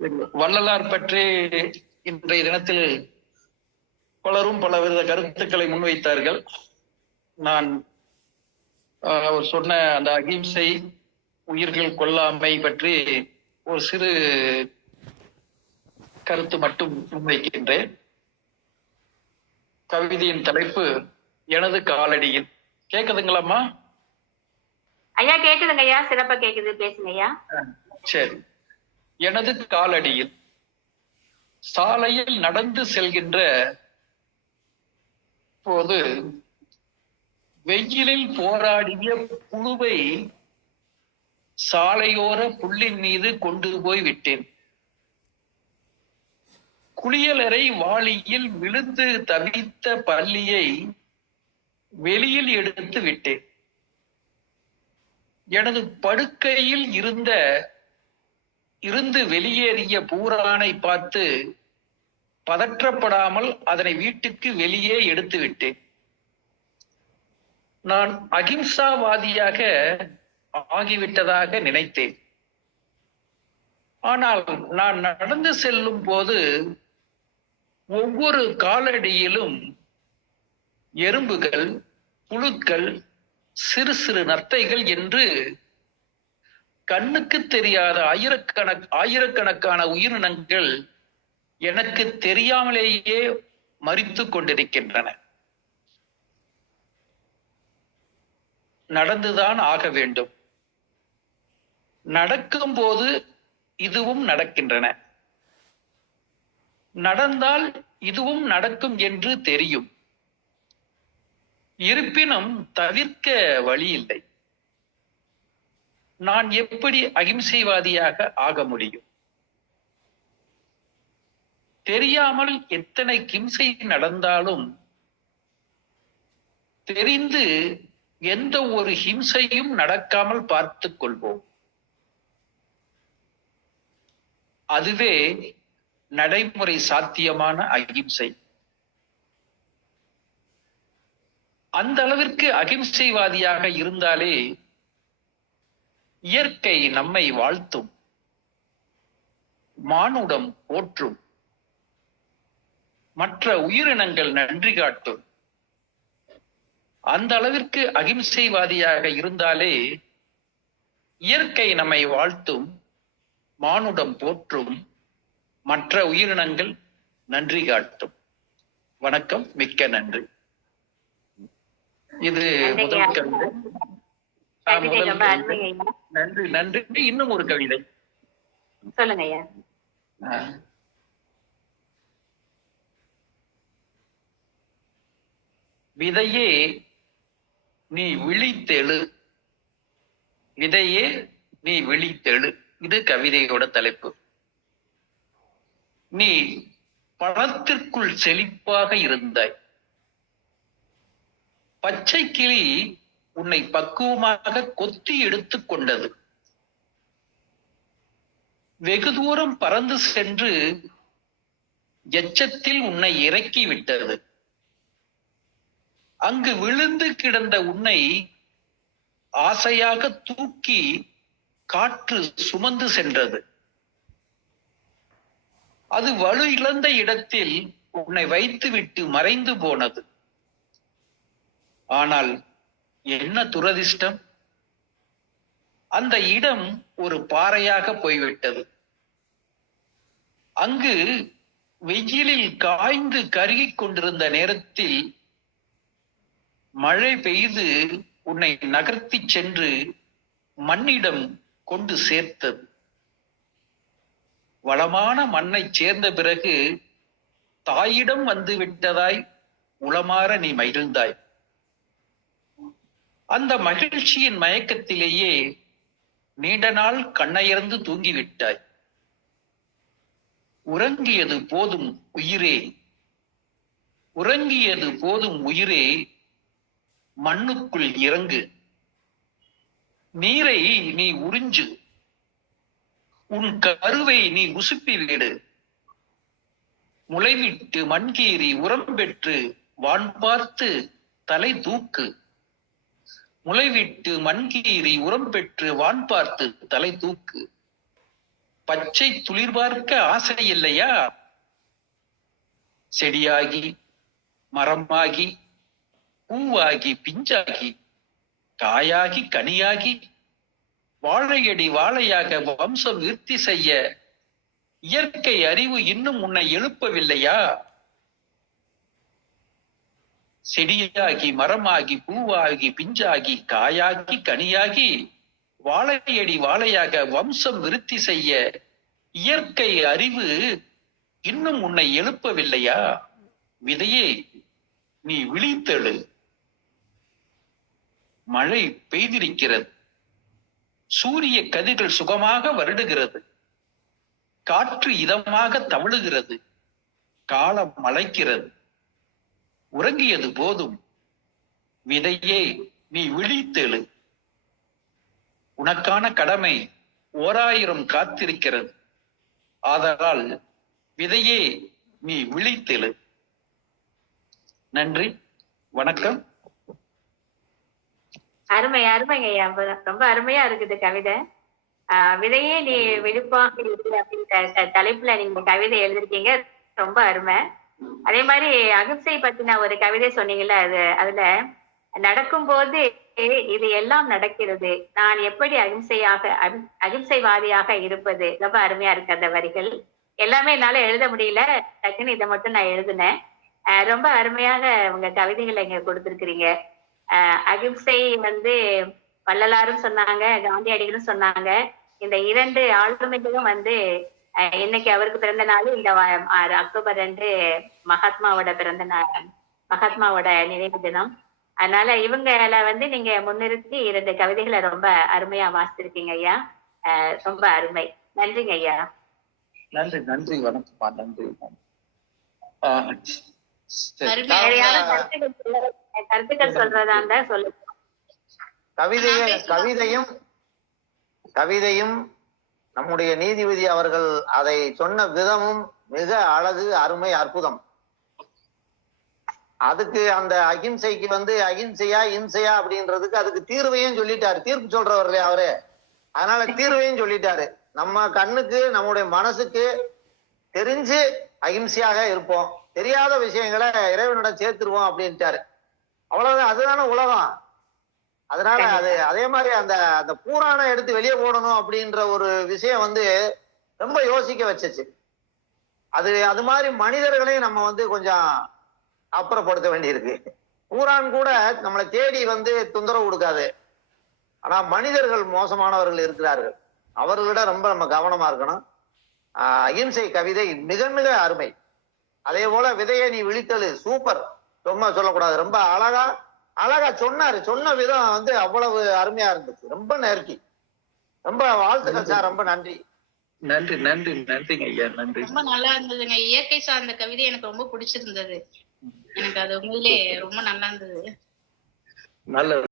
வள்ளலார் பற்றி இன்றைய தினத்தில் பலரும் பலவித கருத்துக்களை முன்வைத்தார்கள். நான் அவர் சொன்ன அந்த அகிம்சை உயிர்கள் கொல்லாமை பற்றி ஒரு சிறு கருத்து மட்டும் முன்வைக்கின்றேன். கவிதையின் தலைப்பு எனது காலடியில். கேக்குதுங்களாம்மா? ஐயா கேக்குதுங்க ஐயா சிறப்பா கேக்குது. பேசுங்க ஐயா சரி. எனது காலடியில் சாலையில் நடந்து செல்கின்ற போது வெயிலில் போராடிய புழுவை சாலையோர புல்லின் மீது கொண்டு போய் விட்டேன். குளியலறை வாளியில் விழுந்து தவித்த பள்ளியை வெளியில் எடுத்து விட்டேன். எனது படுக்கையில் இருந்த இருந்து வெளியேறிய பூரானை பார்த்து பதற்றப்படாமல் அதனை வீட்டுக்கு வெளியே எடுத்து விட்டேன் நான் அகிம்சாவாதியாக ஆகிவிட்டதாக நினைத்தேன். ஆனால் நான் நடந்து செல்லும் போது ஒவ்வொரு காலடியிலும் எறும்புகள் புழுக்கள் சிறு சிறு நத்தைகள் என்று கண்ணுக்கு தெரியாத ஆயிரக்கணக் ஆயிரக்கணக்கான உயிரினங்கள் எனக்கு தெரியாமலேயே மறித்து கொண்டிருக்கின்றன. நடந்துதான் ஆக வேண்டும். நடக்கும் போது இதுவும் நடக்கின்றன. நடந்தால் இதுவும் நடக்கும் என்று தெரியும். இருப்பினும் தவிர்க்க வழி இல்லை. நான் எப்படி அகிம்சைவாதியாக ஆக முடியும்? தெரியாமல் எத்தனை கிம்சை நடந்தாலும் தெரிந்து எந்த ஒரு ஹிம்சையும் நடக்காமல் பார்த்துக் கொள்வோம். அதுவே நடைமுறை சாத்தியமான அகிம்சை. அந்த அளவிற்கு அகிம்சைவாதியாக இருந்தாலே இயற்கை நம்மை வாழ்த்தும். மானுடம் போற்றும். மற்ற உயிரினங்கள் நன்றி காட்டும். அந்த அளவிற்கு அகிம்சைவாதியாக இருந்தாலே இயற்கை நம்மை வாழ்த்தும் மானுடம் போற்றும் மற்ற உயிரினங்கள் நன்றி காட்டும். வணக்கம் மிக்க நன்றி. இது முதல் கண்டு நன்றி நன்றி இன்னும் ஒரு கவிதை. சொல்லுங்க ஐயா. விதையே நீ விழித்தெழு. விதையே நீ விழித்தெழு. இது கவிதையோட தலைப்பு. நீ பழத்திற்குள் செழிப்பாக இருந்தாய். பச்சை கிளி உன்னை பக்குவமாக கொத்தி எடுத்துக் கொண்டது. வெகு தூரம் பறந்து சென்று எச்சத்தில் உன்னை இறக்கி விட்டது. அங்கு விழுந்து கிடந்த உன்னை ஆசையாக தூக்கி காற்று சுமந்து சென்றது. அது வலு இழந்த இடத்தில் உன்னை வைத்துவிட்டு மறைந்து போனது. ஆனால் என்ன துரதிர்ஷ்டம்? அந்த இடம் ஒரு பாறையாக போய்விட்டது. அங்கு வெயிலில் காய்ந்து கருகிக் கொண்டிருந்த நேரத்தில் மழை பெய்து உன்னை நகர்த்திச் சென்று மண்ணிடம் கொண்டு சேர்த்தது. வளமான மண்ணை சேர்ந்த பிறகு தாயிடம் வந்து விட்டதாய் உளமாற நீ மகிழ்ந்தாய். அந்த மகிழ்ச்சியின் மயக்கத்திலேயே நீண்ட நாள் கண்ணயர்ந்து தூங்கிவிட்டாய். உறங்கியது போதும் உயிரே. உறங்கியது போதும் உயிரே. மண்ணுக்குள் இறங்கு. நீரை நீ உறிஞ்சு. உன் கருவை நீ உசுப்பி விடு முளைவிட்டு மண்கீறி உரம் பெற்று வான் பார்த்து தலை தூக்கு. முளைவிட்டு மண்கீறி உரம் பெற்று வான் பார்த்து தலை தூக்கு. பச்சை துளிர் பார்க்க ஆசை இல்லையா? செடியாகி மரமாகி பூவாகி பிஞ்சாகி காயாகி கனியாகி வாழையடி வாழையாக வம்சம் விருத்தி செய்ய இயற்கை அறிவு இன்னும் உன்னை எழுப்பவில்லையா? செடியாகி மரமாகி பூவாகி பிஞ்சாகி காயாகி கனியாகி வாழையடி வாழையாக வம்சம் விருத்தி செய்ய இயற்கை அறிவு இன்னும் உன்னை எழுப்பவில்லையா? விதையே நீ விழித்தெழு. மழை பெய்திருக்கிறது. சூரிய கதிர்கள் சுகமாக வருடுகிறது. காற்று இதமாக தவழுகிறது. காலம் மலைக்கிறது உறங்கியது போதும். விதையே நீ விழித்தெழு. உனக்கான கடமை ஓராயிரம் காத்திருக்கிறது. ஆதலால் விதையே நீ விழித்தெழு. நன்றி. வணக்கம். அருமை அருமைங்க ஐயா. ரொம்ப- அருமையா இருக்குது கவிதை. ஆஹ் விதையே நீ இருக்கு அப்படின்ற தலைப்புல நீங்க கவிதை எழுதிருக்கீங்க. ரொம்ப அருமை. அதே மாதிரி அகிம்சை பத்தின ஒரு கவிதை சொன்னீங்கல்ல அது அதுல நடக்கும்போது இது எல்லாம் நடக்கிறது. நான் எப்படி அகிம்சையாக அகி- அகிம்சைவாதியாக இருப்பது? ரொம்ப அருமையா இருக்கு அந்த வரிகள். எல்லாமே என்னால எழுத முடியல. டக்குன்னு இதை மட்டும் நான் எழுதினேன். ஆஹ் ரொம்ப அருமையாக உங்க கவிதைகளை இங்க கொடுத்துருக்கிறீங்க. ஆஹ் அகிம்சை வந்து வள்ளலாரும் சொன்னாங்க காந்தியடிகளும் சொன்னாங்க. இந்த இரண்டு ஆளுமைகளும் வந்து இன்னைக்கு அவருக்கு பிறந்த நாள். இந்த அக்டோபர் ரெண்டு மகாத்மாவோட பிறந்த நாள். மகாத்மாவோட நினைவு தினம். அதனால இவங்கள வந்து நீங்க முன்னிறுத்தி இரண்டு கவிதைகளை ரொம்ப அருமையா வாசிச்சிருக்கீங்க ஐயா. ரொம்ப அருமை. நன்றிங்க ஐயா. நன்றி நன்றி வணக்கம்மா நன்றி. கருத்துக்கள் சொல்றதா இருந்தா சொல்லுங்க. கவிதைய நான் பேசலாம். கவிதையும் கவிதையும் நம்முடைய நீதிபதி அவர்கள் அதை சொன்ன விதமும் மிக அழகு அருமை அற்புதம். அதுக்கு அந்த அகிம்சைக்கு வந்து அகிம்சையா இம்சையா அப்படின்றதுக்கு அதுக்கு தீர்வையும் சொல்லிட்டாரு. தீர்ப்பு சொல்றவர் இல்லையா அவரு? அதனால தீர்வையும் சொல்லிட்டாரு. நம்ம கண்ணுக்கு நம்முடைய மனசுக்கு தெரிஞ்சு அகிம்சையாக இருப்போம். தெரியாத விஷயங்களை இறைவனிடம் சேர்த்துருவோம் அப்படின்ட்டாரு. அவ்வளவுதான். அதுதானே உலகம். அதனால அது அதே மாதிரி அந்த அந்த பூராணம் எடுத்து வெளியே போடணும் அப்படின்ற ஒரு விஷயம் வந்து ரொம்ப யோசிக்க வச்சுச்சு. அது அது மாதிரி மனிதர்களையும் நம்ம வந்து கொஞ்சம் அப்புறப்படுத்த வேண்டியிருக்கு. பூரான் கூட நம்மளை தேடி வந்து தொந்தரவு கொடுக்காது. ஆனா மனிதர்கள் மோசமானவர்கள் இருக்கிறார்கள். அவர்களிட ரொம்ப நம்ம கவனமா இருக்கணும். அகிம்சை கவிதை மிக மிக அருமை. அதே போல விதையை நீ விழித்தது சூப்பர். ரொம்ப சொல்லக்கூடாது. ரொம்ப அழகா அழகா சொன்னாரு. சொன்ன விதம் வந்து அவ்வளவு அருமையா இருந்துச்சு. ரொம்ப நேர்த்தி ரொம்ப வாழ்த்துக்கள் சார். ரொம்ப நன்றி. நன்றி நன்றி நன்றிங்க ஐயா. நன்றி. ரொம்ப நல்லா இருந்ததுங்க. இயற்கை சார்ந்த கவிதை எனக்கு ரொம்ப பிடிச்சிருந்தது. எனக்கு அது உண்மையிலே ரொம்ப நல்லா இருந்தது. நல்ல